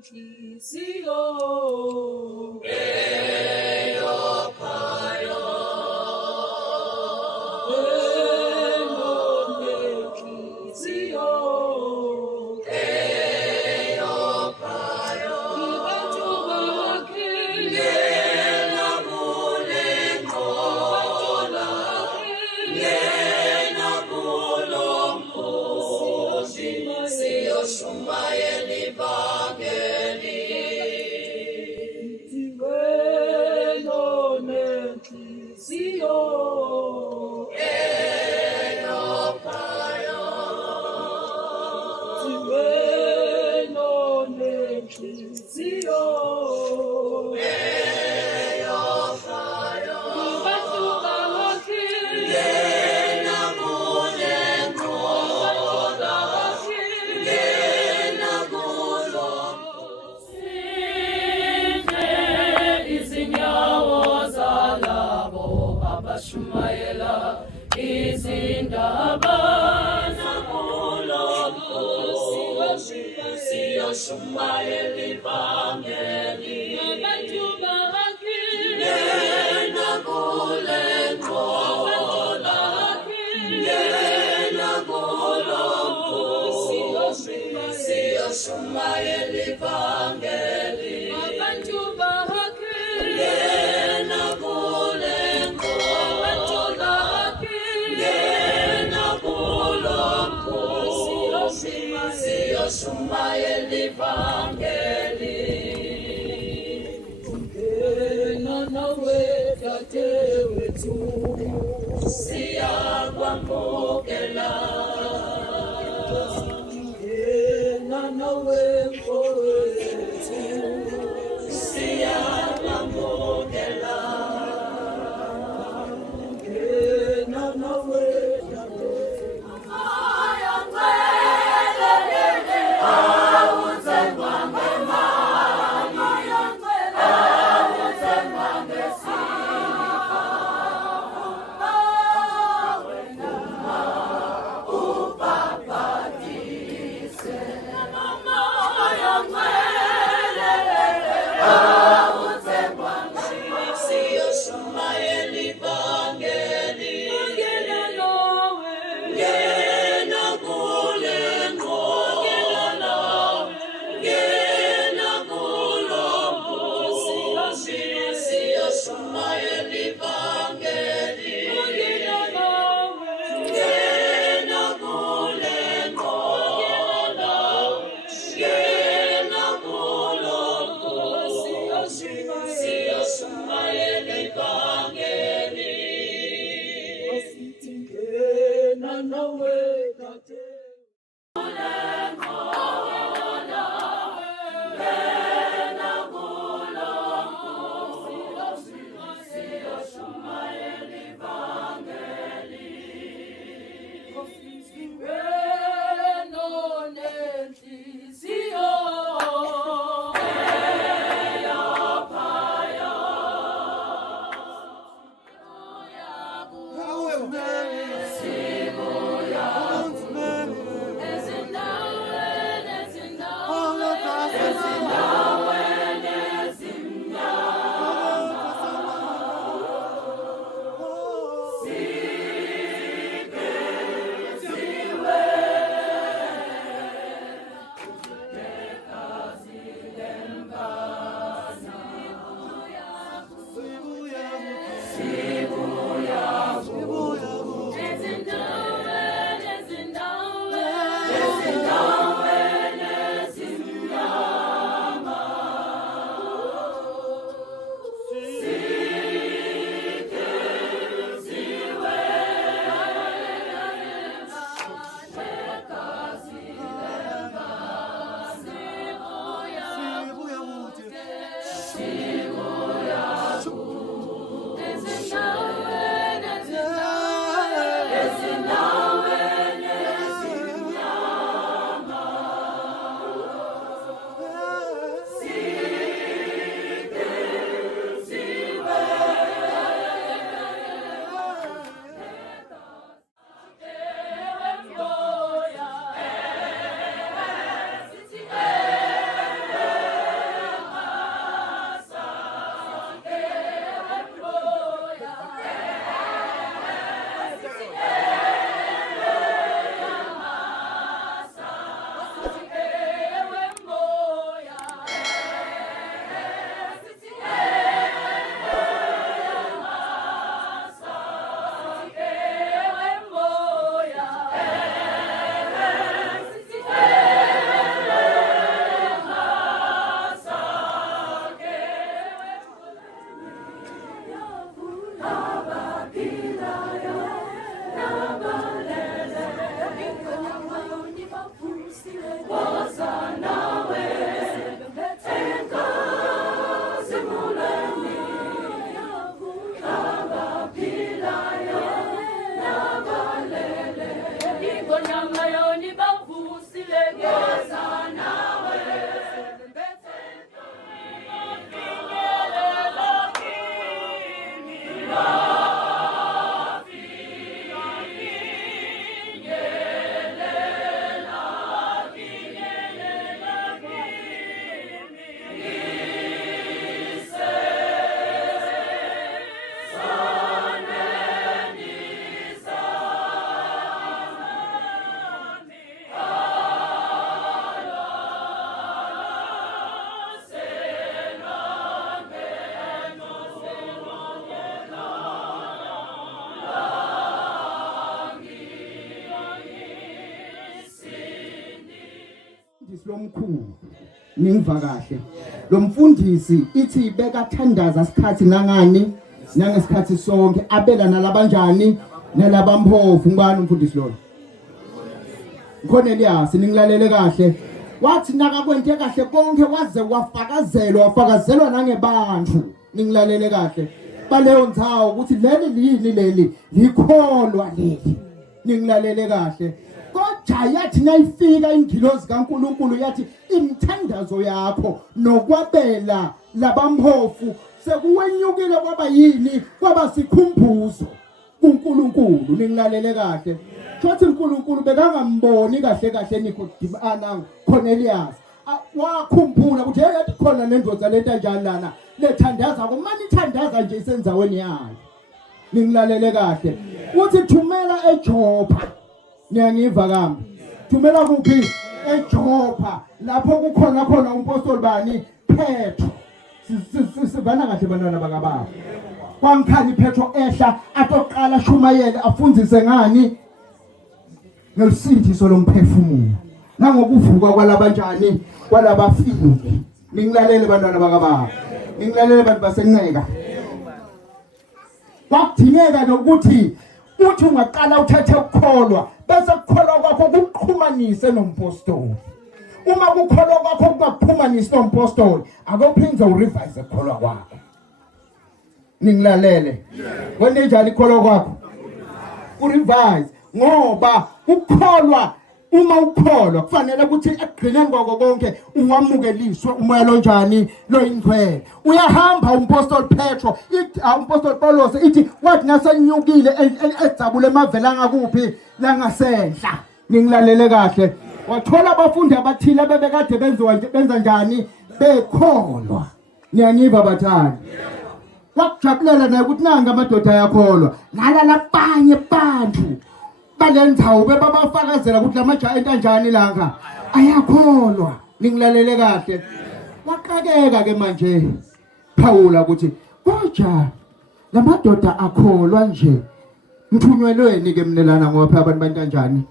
nenhliziyo eyokhayo nenhliziyo eyokhayo abantu bakhe ngena kule nqola ngena kulo mkhumbi siyoshumayela ivangeli Tiveno nenhliziyo eyokhayo Tiveno nenhliziyo eyokhayo abantu bakhe ngena kule nqola ngena kulo izinyawo zalabo abashumayela izindaba zakulo mkhosi siyoshumayela ivangeli abantu bakhe ngena kule nqola ngena kulo mkhosi siyoshumayela ivangeli abantu bakhe ngena kule nqola ngena kulo mkhosi siyoshumayela ivangeli ngena nawe dadewethu siyakwamukela ngena nawe mfowethu siyakwamukela ngena nawe dadewethu Mama umfundisi lomkhulu ningiva kahle lo mfundisi ithi ibeka thandaza isikhathi nangani nangesikhathi sonke abela nalabanjani nalabampofu ngubani umfundisi lo Cornelius ningilalele kahle wathi nakakwente kahle konke waze wafakazelwa nangebantu ningilalele kahle baleyo ndzawo ukuthi leli likholwa leli ningilalele kahle kodwa yathi nayifika ingilozi kaNkuluNkulu yathi imthandazo yakho nokwabela labampofu sekuwenyukile kwaba yini kwaba sikhumbuzo kuNkulunkulu ningilalele kahle Thothi uNkulunkulu bekangamboni kahle Nikodimana Cornelius wakhumbula ukuthi hey khona nendoda lento kanjani lana lethandaza kumani ithandaza nje isenzaweni yayo ningilalele kahle uthi thumela eJopha niyangiva kambe thumela kuphi eJopha lapho kukhona umpostoli bani Petro sivana kahle bantwana bakababa kwangikhali Petro ehla atoqala shumayele afundzise ngani ngesindiso lomphefumulo nangokuvuka kwalabanjani kwalabafile ningilalele bantwana bakababa ningilalele bantu basenceka wakudingeka nokuthi uthi ungaqala uthethe ukukholwa bese ukukholwa kwakho kuqhumanise nompostoli uma ukukholwa kwakho kungaxhumanisi nompostoli akuphinze urevise ukukholwa kwakho ningilalele wena njani ukukholwa kwakho urevise ngoba ukukholwa uma ukholwa kufanele ukuthi ekugcineni kwako konke ungamukeliswe umoya lo njani lo ingcwele uyahamba umpostoli Petro umpostoli Paulos ithi wathi ngasenyukile edzabule emavela ngakuphi la ngasenhla ningilalele kahle wathola abafundi abathile bebekade benza njani bekholwa niyangiva bathani wakujabulela naye ukuthi nanga amadoda yakholwa nalala abanye bantu balendzawo bebabafakazela ukuthi lamajaha entanjani langa ayakholwa ningilalele kahle waqakeka ke manje Phawula ukuthi koja lamadoda akholwa nje mthunyelweni ke mnelana ngoba phela abantu bantanjani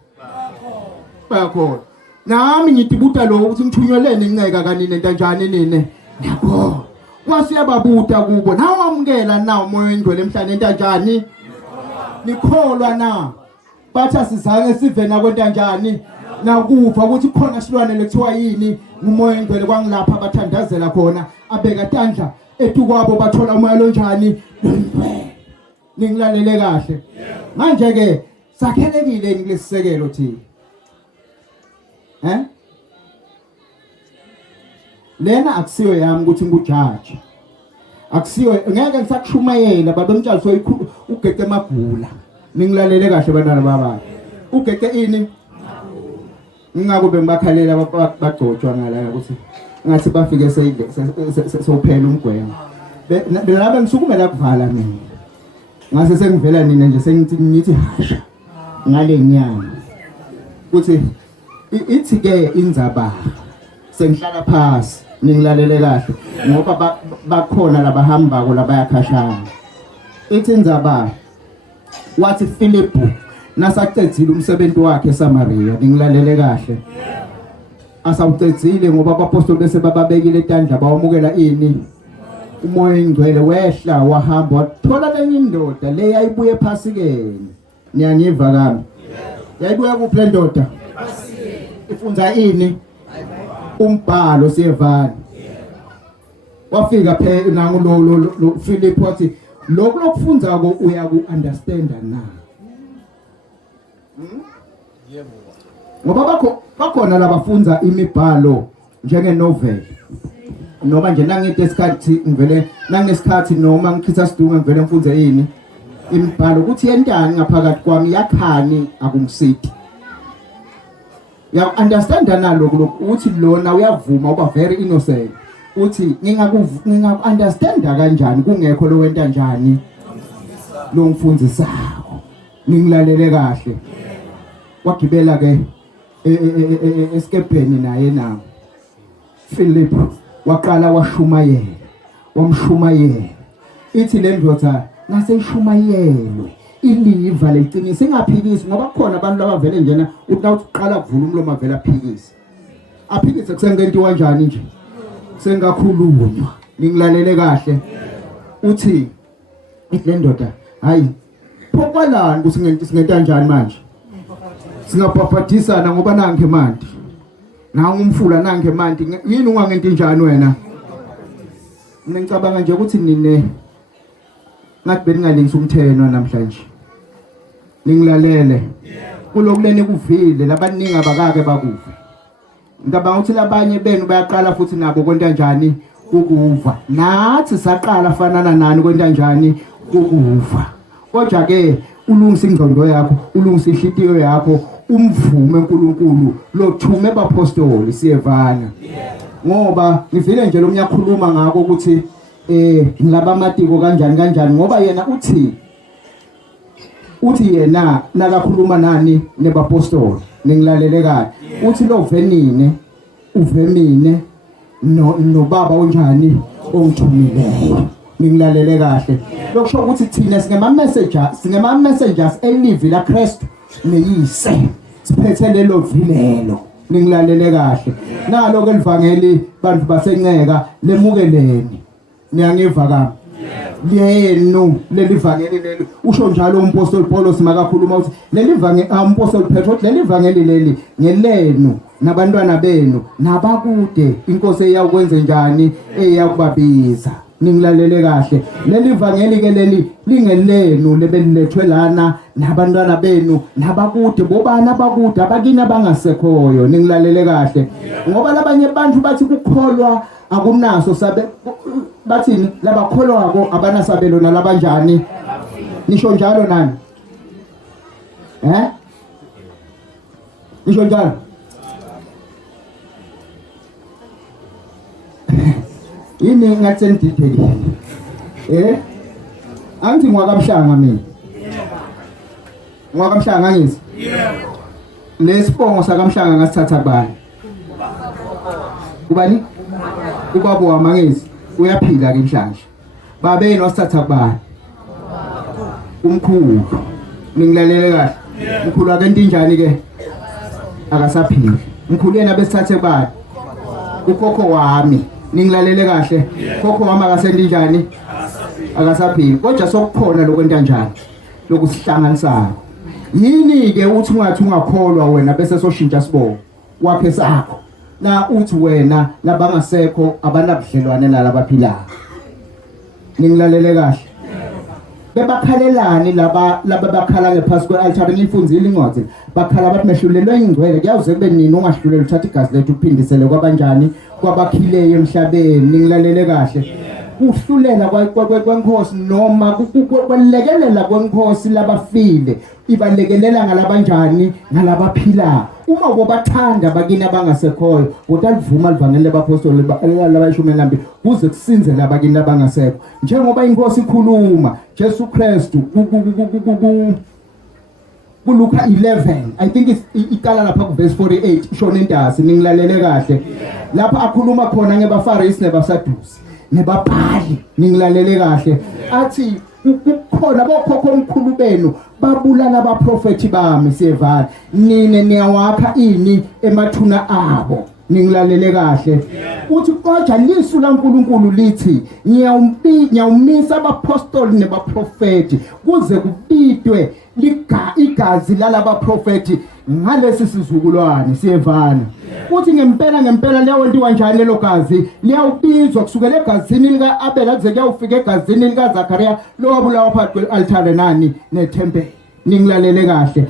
bayakholwa nami ngitibuta lo ukuthi mthunyelweni inceka kanini entanjani nini yabo wasiyababuta kubo nawamukela nawo umoya engcwele emhlanje entanjani nikholwa na batha sizange sivena kwentanjani nakufa ukuthi khona silwane lekuthiwa yini umoya engcwele kwangilapha abathandazela khona abeka tandla etukwabo bathola umoya lonjani longcwele ningilalele kahle manje ke sakhelekile ngilesisekelo thina lena akusiyo yami ukuthi ngujudge akusiyo ngeke ngisakushumayela babemtshalo so ugeke emabhula ningilalele kahle bantwana baba ugeke ini ngingakube ngibakhalela bagcotshwa ngala ukuthi ngathi bafike sophela umgwema belabe ngisukumela kuvala mina ngase sengivela nina nje sengithi hasha ngale nyanga ukuthi ithi ke indzaba sengihlala phansi ningilalele kahle ngoba bakhona labahamba ko labayakhashana ithi indzaba wathi Philippu nasacedzile umsebenzi wakhe eSamaria ningilalele kahle asawucedzile ngoba abapostoli bese bababekile etandla bawamukela ini umoya engcwele wehla wahamba wathola lenye indoda le yayibuye phasikeni niyangiva kami yayibuye kuphi le ndoda ifunza ini umbhalo siyevana wafika phela nangu lo Philip wathi lokho lokufunza ko uyaku-understanda na yebo ngoba bakhona labafunza imibhalo njengenovel noma nje nangithi esikhathi ngivele nanginesikhathi noma ngichitha sidunga ngivele mfunze yini imibhalo ukuthi yentani ngaphakathi kwami yakhani akungisidi ya understanda naloko ukuthi lona uyavuma uba very innocent uthi ngingaku-understanda kanjani kungekho lo wenta njani lo mfundzisako ningilalele kahle wagibela ke esikepeni naye na Philip waqala wamshumayela ithi le ndoda naseyishumayelwe iliva leqinisa ingaphikisi ngoba khona abantu abavele njena uthi uqala kuvula umlomo avela aphikisi aphikise kusengento kanjani nje sengakhulunywa ningilalele kahle uthi le ndoda hayi phokwalani ukuthi singenta kanjani manje singabhabhadisana ngoba nange manje nawe umfula nange manje yini ungangenti njani wena mina ngicabanga nje ukuthi nine ngathi beningalingisa umtheno namhlanje ningilalele kulokuleni kuvile labaningi abakake bakuve ngicabanga ukuthi labanye benu bayaqala futhi nabo kwenta njani ukuva nathi saqala fanana nani kwenta njani ukuva kodwa ke ulungisa ingqondo yakho ulungisa inhliziyo yakho umvume uNkulunkulu lothume abapostoli siyevana ngoba ngivile nje lomnyakhuluma ngako ukuthi ngilaba amatiko kanjani ngoba yena uthi yena nakakhuluma nani nebapostoli ningilalele kahle uthi lo uvemine no baba onjani ongithumileyo ningilalele kahle lokusho ukuthi thina singema messengers elivi la Kristu neyise siphethe lelo vilelo ningilalele kahle nalo ke livangeli bantu basenceka lemukeleni niyangiva ka yenu leli vangeli leli usho njalo umpostoli Paulos makakhuluma ukuthi leli vangeli umpostoli Petro leli vangeli leli ngelenu nabantwana benu nabakude inkosi eyakwenza njani eyakubabiza ningilalele kahle leli vangeli ke leli lingelenu lebelilethwe lana nabantwana benu nabakude bobana abakude abakini abangasekhoyo ningilalele kahle ngoba labanye abantu bathi ukukholwa akunaso sabe bathini labakholwako abanasabelo nalabanjani nisho njalo nani nisho njalo yini ngathi sendidedile angithi ngwakamhlanga mina ngwakamhlanga ngithi lesibongo sakamhlanga ngasithatha kubani kubani ubaba wamangezi uyaphila ke mhlanje babeni wasithatha kubani umkhulu ningilalele kahle umkhulu akenti njani ke akasaphili umkhulu yena besithathe kubani ukhokho wami ningilalele kahle khokho wami akasendi njani akasaphili kodwa sokukhona lokwenta njani lokusihlanganisana yini ke uthi ungathi ungakholwa wena bese soshintsha sibongo wakhe sakho na uthi wena labangasekho abanabudlelwane nalabaphilayo ningilalele kahle bebakhalelani laba bakhala ngephansi kwe-altar ngifunzile incwadi bakhala bathi mehlulelwe ingcwele kuyawuze kube nini ungahluleli uthatha igazi lethu uphindisele kwabanjani kwabakhileyo emhlabeni ningilalele kahle uhlulela kwenkosi noma kwelekelela kwenkosi labafile ibalekelela ngalabanjani ngalabaphilayo uma bobathanda bakini abangasekhoyo kodwa livuma livangele labapostoli labayishumi nambili kuze kusinze labakini abangasekho njengoba inkosi ikhuluma Jesu Kristu kuLuka 11 I think iqala lapha ku verse 48 ishona intasi ningilalele kahle lapha akhuluma khona ngebaFarisi nebaSadusi nebabhali ningilalele kahle athi kukhona bokhokho omkhulu benu babulala abaprofeti bami siyevana nine niyawakha ini emathuna abo ningilalele kahle uthi kodwa lisu laNkulunkulu lithi ngiyawumisa abapostoli nebaprofeti kuze kubitwe igazi lalabaprofeti ngalesi sizukulwane siyevana uthi ngempela liyawentiwa njani lelo gazi liyawubizwa kusukela egazini lika Abel kuze kuyawufika egazini lika Zakaria lowabulawa phakathi kwe-altare nani nethempeli ningilalele kahle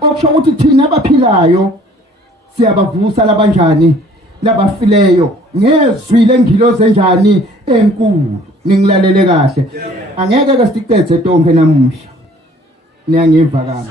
okusho ukuthi thina abaphilayo siyabavusa labanjani labafileyo ngezwi lengilozi enjani enkulu ningilalele kahle angeke ke siqedze tonke namuhla niyangiva kana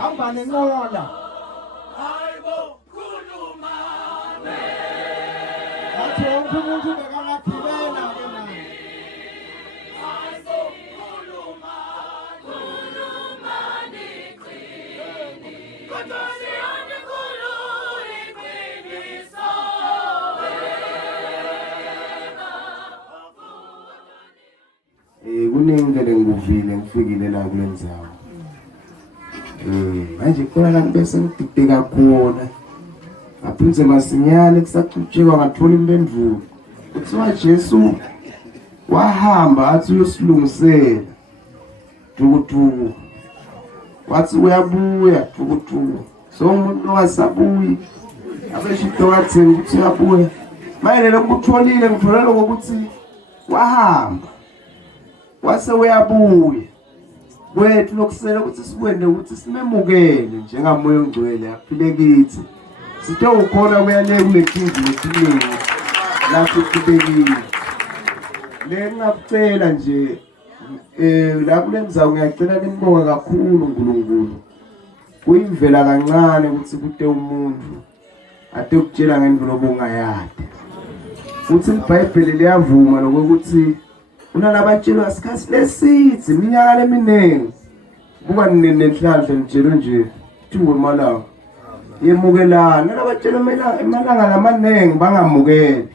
hamba nenqola hayibo khuluma athi umuntu bekangagibela ke manje. Kunengele ngivile ngifikile la kulendzawo. Manje khona la bese ngidideka khona. Aphindze masinyane kusacutshekwa ngathola impendulo. Kuthiwa Jesu wahamba athi uyosilungisela. Dukuduku. Wathi uyabuya dukuduku. So umuntu wasabuyi. Abeshito wathi ukuthi uyabuya. Manje lokutholile ngithola lokuthi wahamba. Wase uyabuya. Wethu lokusela ukuthi sikwende ukuthi simemukele njengamoya ongcwele aphile kithi. Sithe ukhona kuyale kulekhindi lesiningi la siqhubekile. Le ngicela nje la kulendzawo ngiyacela nimbonge kakhulu uNkulunkulu. Kuyimvela kancane ukuthi kude umuntu ade ukutshela ngendlela obongayade. Uthi iBhayibheli liyavuma lokuthi unalabatshelo asikhathi lesithi iminyaka leminingi buka nenhlanhla nitshelo nje thingomalawo yemukelana labatshelo emalanga lamanengi bangamukeli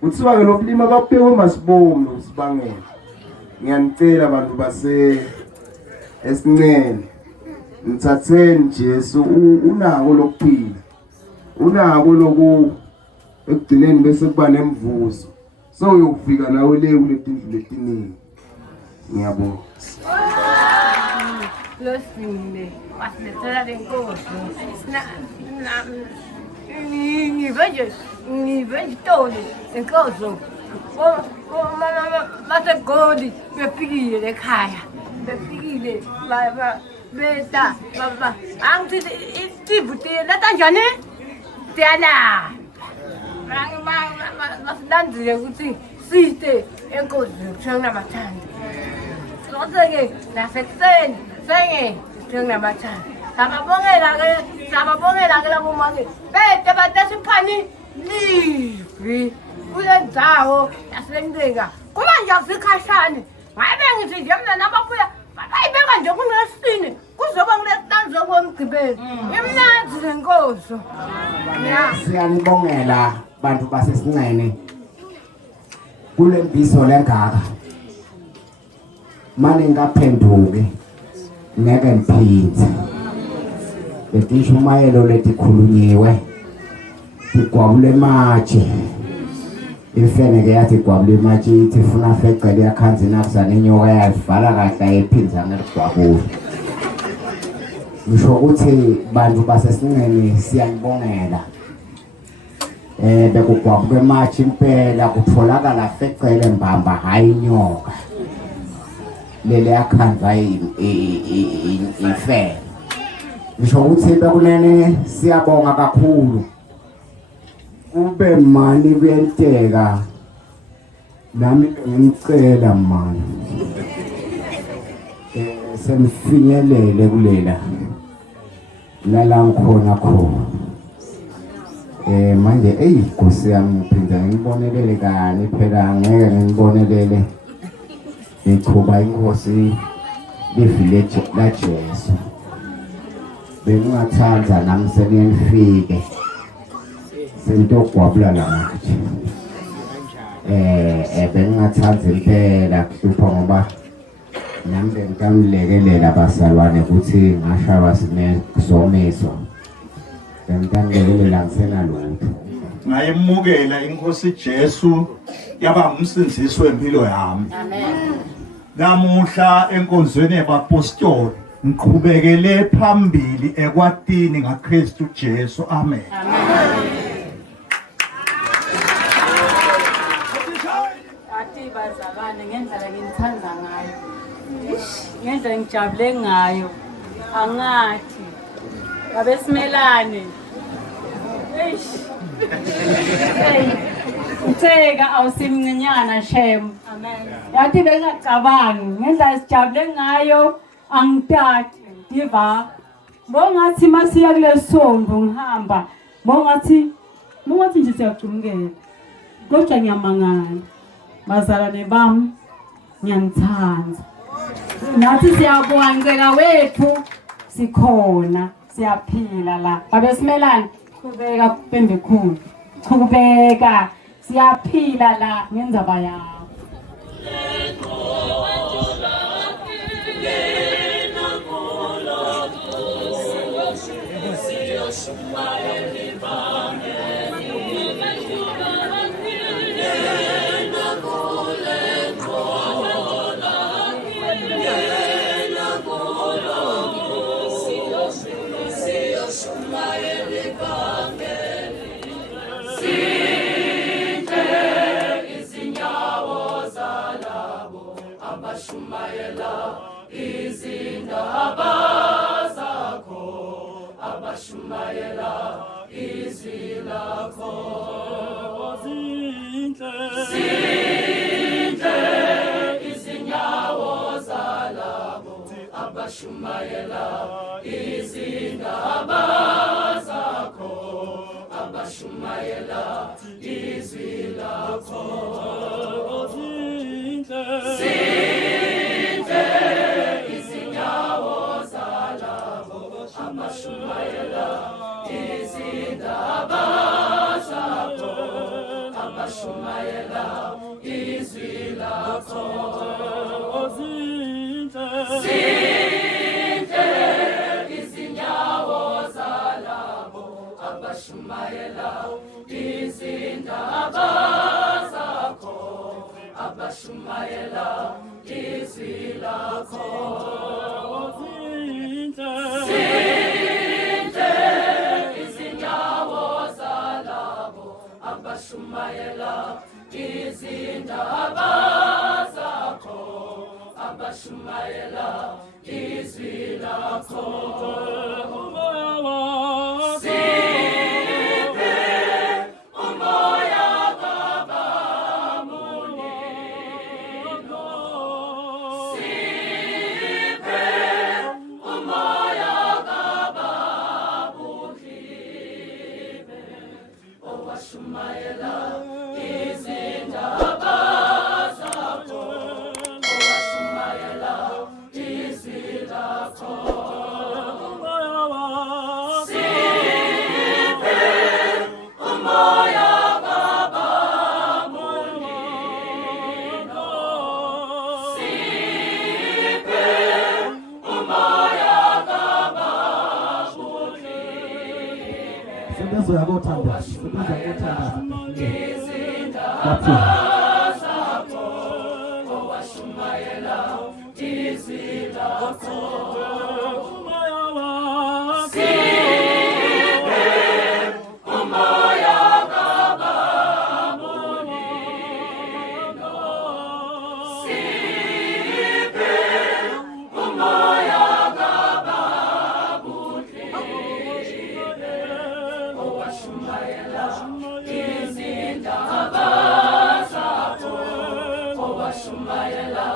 kuthiwa ke lokulima bapewe masibomu nosibangela ngiyanicela abantu base esincane ngithatheni Jesu unako lokuphila unako loku ekugcineni bese kuba nemvuzo so uyofika nawe le kuletindlu letiningi ngiyabonga Losine wasilethela lenkosi ngive isitoli enkosi mase goli befikile ekhaya befikile beta baba angithi isivutile latanjani tiyala masilandile ukuthi site enkosi kunabathandi Loseke nasekuseni senge kunabathandi sababongela ke labo manje bete batasiphani livi kule ndawo yaseNdika kuba nje asikhashane ngabe ngithi nje mina nababuya bayibeka nje kunesini kuzoba kulesihlanu zokwemgcibelo imnandi lenkosi Siyanibongela bantu basesinqene kule mbizo lengaka manje ngaphenduke ngeke ngiphinde betisho umayelo letikhulunyiwe igwabule matshe ifene ke yathi igwabule matshe ithi funa fecele yakhanzi nakusana inyoka yayivala kahle ephinza ngeligwabule ngisho ukuthi bantu basesinqene siyanibongela bekugwabuke matshe impela kutholakala fecele mbamba hayi inyoka lele yakhanza ifene ngisho ukuthi bekunene siyabonga kakhulu ube mani kuyenteka nami ngicela mani semfinyelele kulela lala ngikhona khona manje Nkosi yami ngiphinda ngibonelele kani phela ngeke ngibonelele iqhuba inkosi le-village la Jesu bengingathanda nami seniyifike sentogwabula la manje bengingathanda impela kuhlupha ngoba nami bengitamlekelela abazalwane ukuthi ngashaba sinesomiso bengitamlekelela ngisenalutho ngayemukela inkosi Jesu yaba ngumsindisi wempilo yami Amen namuhla enkonzweni yabapostoli ngiqhubekele phambili ekwatini ngaKristu Jesu amen Athi bazalwane ngendlela ngimthanda ngayo ngendlela ngijabule ngayo angathi abesimelane Utheka awusimncinyana shem amen yathi bengacabangi ngendlela sijabule ngayo angitati ngiva bongathi masiya kulesonto ngihamba bongathi nje siyacumukela kodwa ngiyamangala bazalwane bami ngiyanithanda nathi siyabongeka wethu sikhona siyaphila la abesimelani qhubeka kupembe khulu qhubeka siyaphila la ngendzaba yakho Sebenzo yakothanda sebenzo yakothanda Shumayela,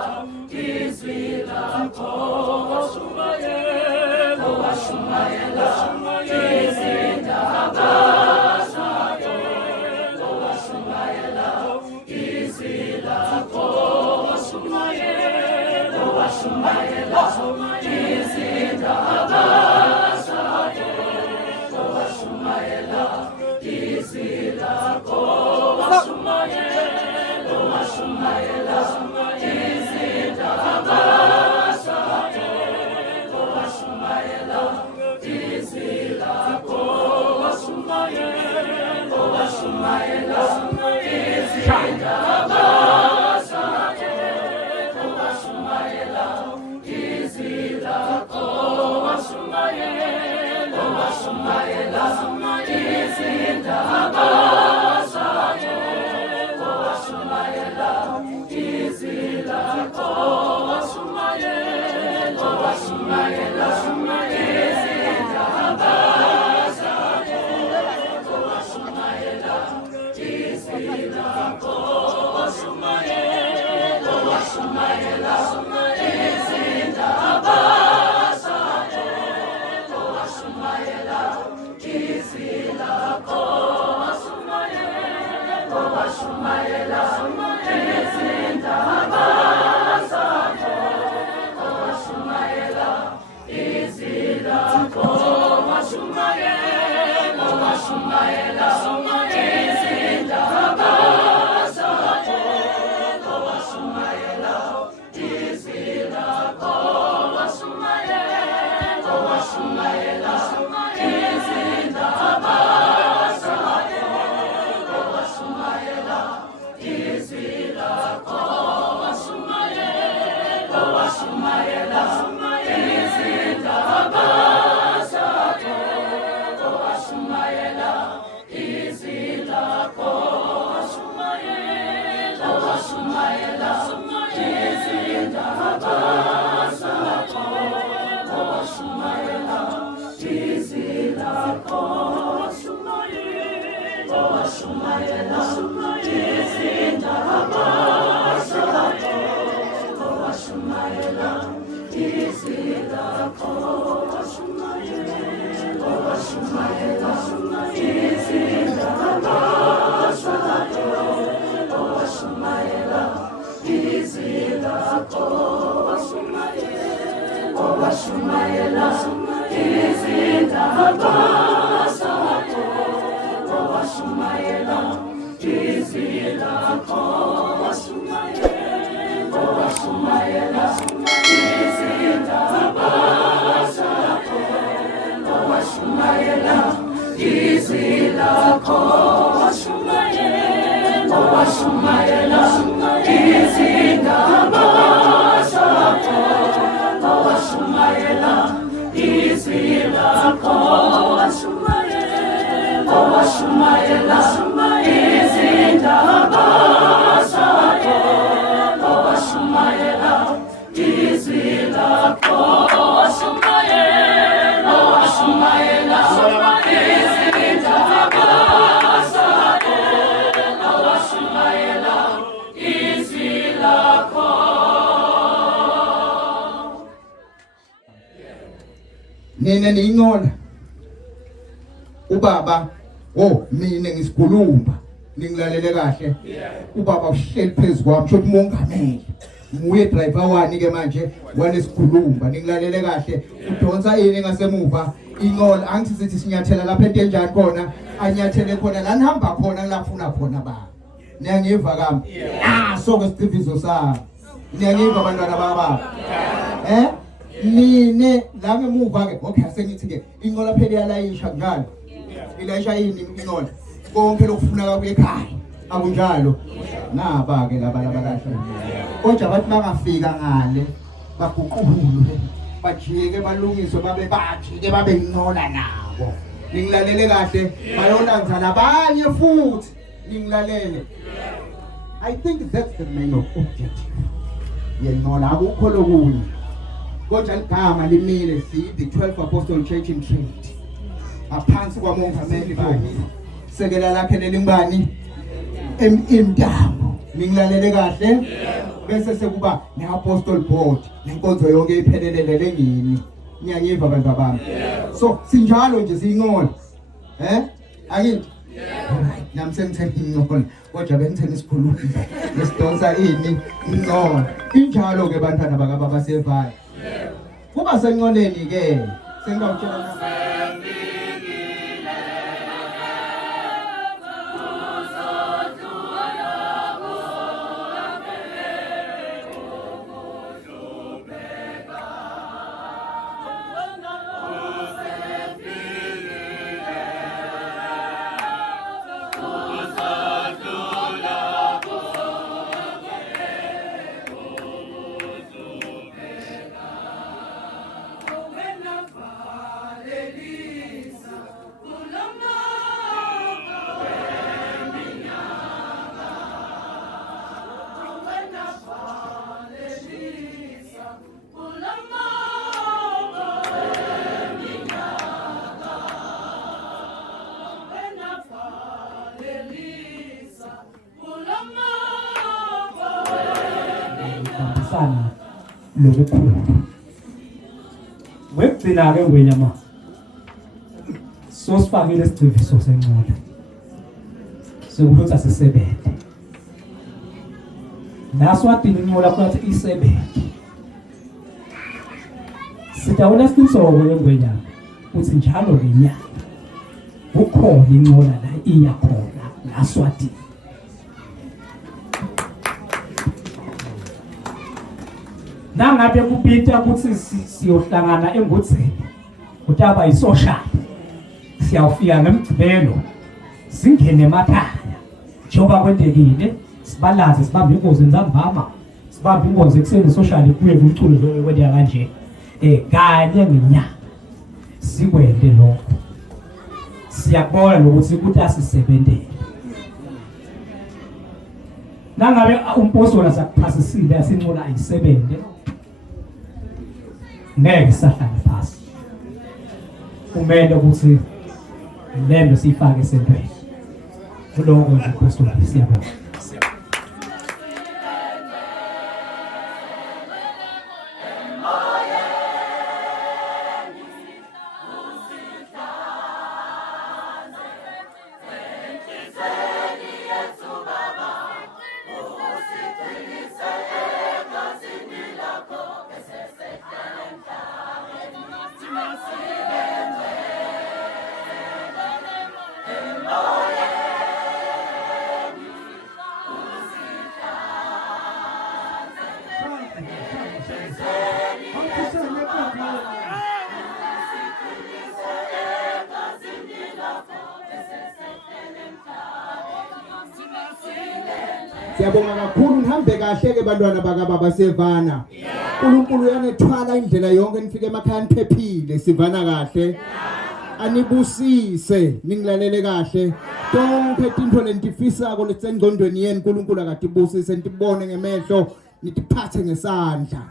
Nina ningcola ubaba mina ngisikhuluma ningilalele kahle ubaba uhleli phezukwami shothi mongameli nguye driver wani ke manje wanesikhulumba ningilalele kahle udonsa yini ngasemuva ingcola angithi sithi sinyathela lapha entenjani khona anyathele khona la nihamba khona lapha khona baba niyangiva kami so ke siqivizo sami niyangiva abantwana baba Nine la ngemuva ke okay sengithi ke inqola phela yalayisha njalo ilayisha yini inqola konke lokufuna kuye ekhaya akunjalo naba ke laba kahle kodwa bathi bangafika ngale baguqulwe bajike balungiswe bajike babe inqola nabo ningilalele kahle bayonanza nabanye futhi ningilalele I think that's the main objective yenqola akukho lokunye kodwa igama limile the 12th Apostle Church in Trinity aphansi kwamongameli bani sekela lakhe lelingibani emntambo ningilalele kahle bese sekuba neApostle Board nenkonzo yonke iphelelele ngini niyangiva abantu bami so sinjalo nje siyinqola akithi nami sengithenga inqola kodwa bengithenga isikhulumi lesidonsa ini inqola injalo ke bantwana bakababa sevaya kuba senqoleni ke sengawutshela lokukhulu wekugcina ke ngwenyama sosifakile isiceviso senqola sokuthi asisebenze naSwatini inqola kwathi i70 sidawula isinsoko yengwenyama uthi njalo ngenyanga ukhona inqola la iya khona naSwatini. Nangabe kupita ukuthi siyohlangana eNgudzeni kutaba isocial siyawufika ngemgcibelo singene emakhaya njengoba kwendekile sibalaze sibambe ingozi enzambama sibambe ingozi ekuseni social kuye kumculo lo kwendeka kanje kanye ngenyanga sikwende lokho siyabona lokuthi ukuthi asisebenzele nangabe umposto wona sakuphasisile asinqola ayisebenze ngeke sahlala phansi kumele ukuthi lento sifake esentweni kuloko nje umposto siyabona. Siyabonga kakhulu nihambe kahle ke bantwana bakababa Sevana. uNkulunkulu yanethwala indlela yonke nifike emakhaya niphephile sivana kahle. Anibusise ningilalele kahle. Tonke into lentifisako lesengqondweni yeni uNkulunkulu akatibusise nitibone ngemehlo nitiphathe ngesandla.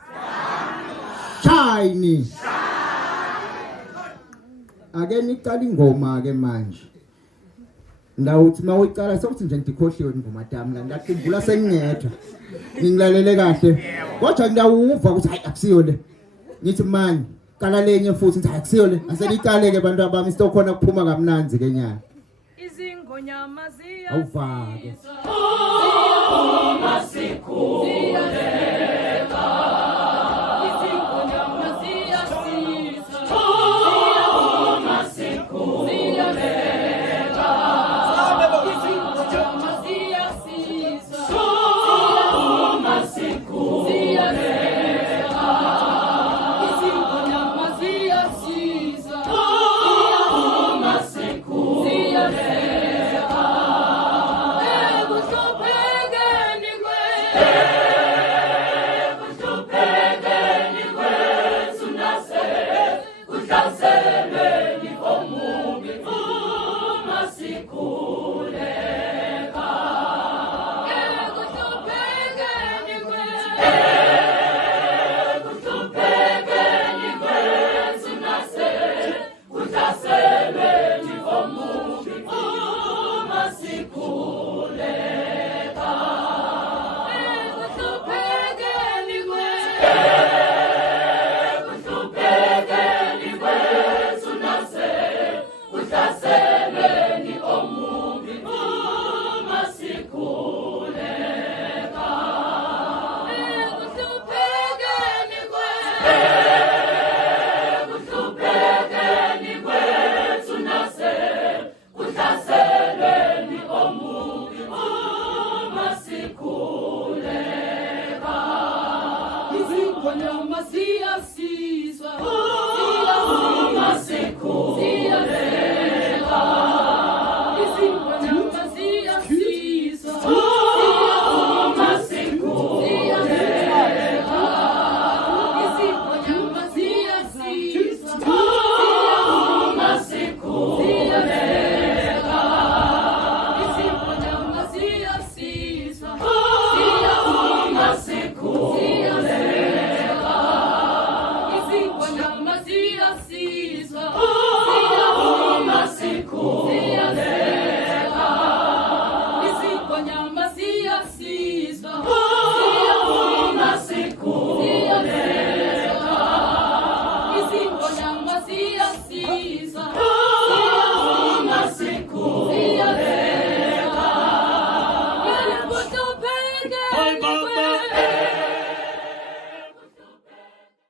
Shine. Ake niqala ingoma ke manje. Ndawuthi mawucala sokuthi nje ngikhohliwe ingoma dami la ngakhumbula sengingedwa ngingilalele kahle kodwa ngiyawuva ukuthi hayi akusiyo le ngithi manje qala lenye futhi ngithi akusiyo le aseniqale ke abantu abami sitokhona kuphuma kamnanzi ke nyana izingonyama ziya awuvake izingonyama ziya